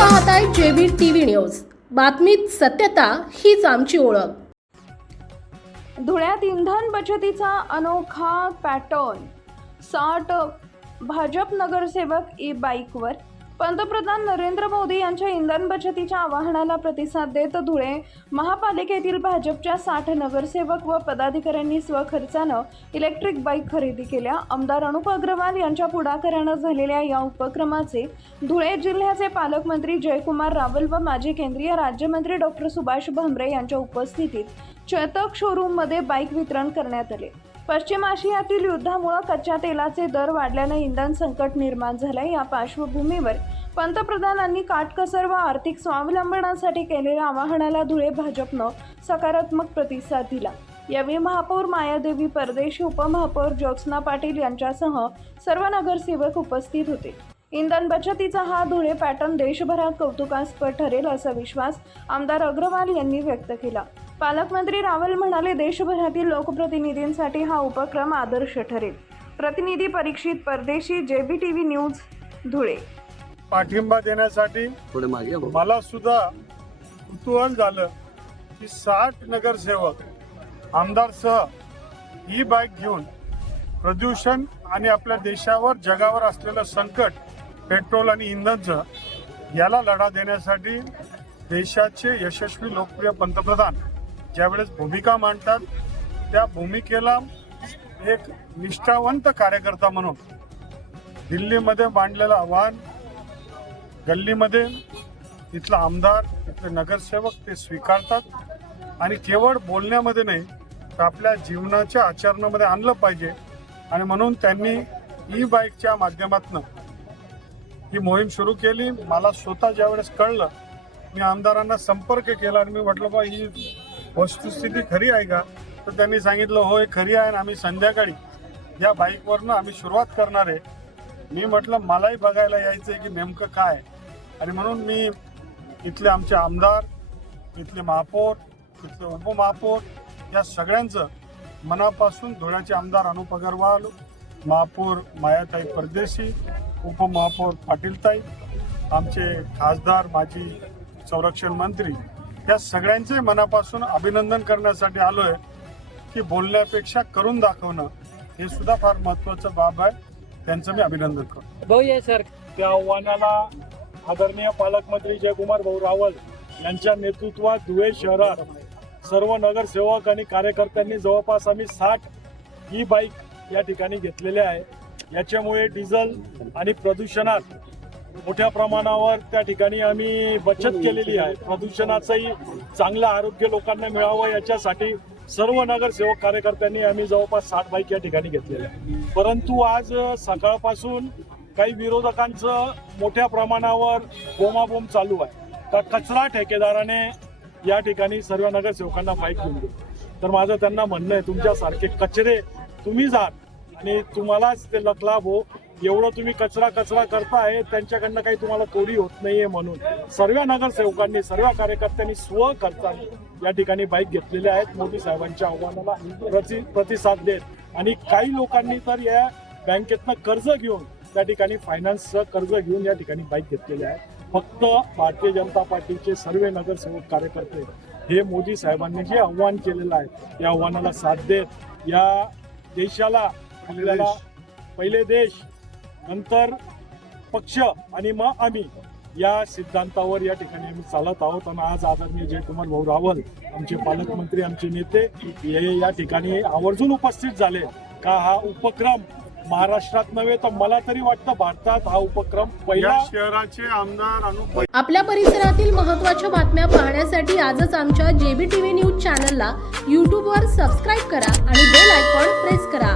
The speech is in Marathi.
पाहताय जेबी टीव्ही न्यूज। बातमीत सत्यता हीच आमची ओळख। धुळ्यात इंधन बचतीचा अनोखा पॅटर्न। 60 भाजप नगरसेवक ई बाईकवर। पंतप्रधान नरेंद्र मोदी यांच्या इंधन बचतीच्या आवाहनाला प्रतिसाद देत धुळे महापालिकेतील भाजपच्या 60 नगरसेवक व पदाधिकाऱ्यांनी स्वखर्चानं इलेक्ट्रिक बाईक खरेदी केल्या। आमदार अनुप अग्रवाल यांच्या पुढाकारानं झालेल्या या उपक्रमाचे धुळे जिल्ह्याचे पालकमंत्री जयकुमार रावल व माजी केंद्रीय राज्यमंत्री डॉक्टर सुभाष भामरे यांच्या उपस्थितीत चेतक शोरूममध्ये बाईक वितरण करण्यात आले। पश्चिम आशियातील युद्धामुळे कच्च्या तेलाचे दर वाढल्याने इंधन संकट निर्माण झाले। या पार्श्वभूमीवर पंतप्रधानांनी काटकसर व आर्थिक स्वावलंबनासाठी केलेल्या आवाहनाला धुळे भाजपनं सकारात्मक प्रतिसाद दिला। यावेळी महापौर मायादेवी परदेशी, उपमहापौर ज्योत्स्ना पाटील यांच्यासह सर्व नगरसेवक उपस्थित होते। इंधन बचतीचा हा धुळे पॅटर्न देशभरात कौतुकास्पद ठरेल असा विश्वास आमदार अग्रवाल यांनी व्यक्त केला। पालकमंत्री रावल म्हणाले, देशभरातील लोकप्रतिनिधींसाठी हा उपक्रम आदर्श ठरेल। प्रतिनिधी परीक्षित परदेशी, जेबी टीव्ही न्यूज, धुळे। पाठिंबा देण्यासाठी मला सुद्धा कुतूहल झालं की 60 नगरसेवक आमदारसह ही बाईक घेऊन प्रदूषण आणि आपल्या देशावर जगावर असलेलं संकट पेट्रोल आणि इंधनचं याला लढा देण्यासाठी देशाचे यशस्वी लोकप्रिय पंतप्रधान ज्यावेळेस भूमिका मांडतात त्या भूमिकेला एक निष्ठावंत कार्यकर्ता म्हणून दिल्लीमध्ये मांडलेलं आव्हान गल्लीमध्ये तिथला आमदार, तिथले नगरसेवक ते स्वीकारतात आणि केवळ बोलण्यामध्ये नाही तर आपल्या जीवनाच्या आचरणामध्ये आणलं पाहिजे। आणि म्हणून त्यांनी ई बाईकच्या माध्यमातून ही मोहीम सुरू केली। मला स्वतः ज्यावेळेस कळलं मी आमदारांना संपर्क केला आणि मी म्हटलं बा ही वस्तुस्थिती खरी आहे का, तर त्यांनी सांगितलं हो हे खरी आहे आणि आम्ही संध्याकाळी या बाईकवरनं आम्ही सुरुवात करणार आहे। मी म्हटलं मलाही बघायला यायचं आहे की नेमकं काय, आणि म्हणून मी इथले आमचे आमदार, इथले महापौर, इथले उपमहापौर या सगळ्यांचं मनापासून धुळ्याचे आमदार अनुप अग्रवाल, महापौर मायाताई परदेशी, उपमहापौर पाटीलताई, आमचे खासदार माजी संरक्षण मंत्री या सगळ्यांचे मनापासून अभिनंदन करण्यासाठी आलोय की बोलण्यापेक्षा करून दाखवणं हे सुद्धा फार महत्त्वाचं बाब आहे। त्यांचं मी अभिनंदन करतो। सर, त्या आव्हानाला आदरणीय पालकमंत्री जयकुमार भाऊ रावल यांच्या नेतृत्वात धुळे शहरात सर्व नगरसेवक आणि कार्यकर्त्यांनी जवळपास आम्ही 60 ई बाईक या ठिकाणी घेतलेल्या आहे। याच्यामुळे डिझेल आणि प्रदूषणात मोठ्या प्रमाणावर त्या ठिकाणी आम्ही बचत केलेली आहे। प्रदूषणाचंही चांगलं आरोग्य लोकांना मिळावं याच्यासाठी सर्व नगरसेवक कार्यकर्त्यांनी आम्ही जवळपास 60 बाईक या ठिकाणी घेतलेल्या आहे। परंतु आज सकाळपासून काही विरोधकांचं मोठ्या प्रमाणावर बोमाबोम चालू आहे तर कचरा ठेकेदाराने या ठिकाणी सर्व नगरसेवकांना बाईक घेऊन दिली। तर माझं त्यांना म्हणणं आहे, तुमच्यासारखे कचरे तुम्ही जात आणि तुम्हालाच ते लकलाभ हो, एवढं तुम्ही कचरा करताय त्यांच्याकडनं काही तुम्हाला तोडी होत नाहीये। म्हणून सर्व नगरसेवकांनी, सर्व कार्यकर्त्यांनी स्वखर्चाने या ठिकाणी बाईक घेतलेल्या आहेत मोदी साहेबांच्या आव्हानाला प्रतिसाद देत। आणि काही लोकांनी तर या बँकेतनं कर्ज घेऊन त्या ठिकाणी फायनान्सचं कर्ज घेऊन या ठिकाणी बाईक घेतलेले आहे। फक्त भारतीय जनता पार्टीचे सर्व नगरसेवक कार्यकर्ते हे मोदी साहेबांनी जे आव्हान केलेलं आहे या आव्हानाला साथ देत या देशाला आपल्याला पहिले देश नंतर पक्ष आणि मग आम्ही या सिद्धांतावर या ठिकाणी आम्ही चालत आहोत। आणि आज आदरणीय जयकुमार भाऊ रावल आमचे पालकमंत्री, आमचे नेते हे या ठिकाणी आवर्जून उपस्थित झाले का हा उपक्रम महाराष्ट्रात नव्हे तर मला तरी वाटतं भारतात हा उपक्रम पहिला शहराचे आमदार अनुप। आपल्या परिसरातील महत्त्वाच्या बातम्या पाहण्यासाठी आजच आमच्या जेबी टीव्ही न्यूज चॅनलला YouTube वर सबस्क्राईब करा आणि बेल आयकॉन प्रेस करा।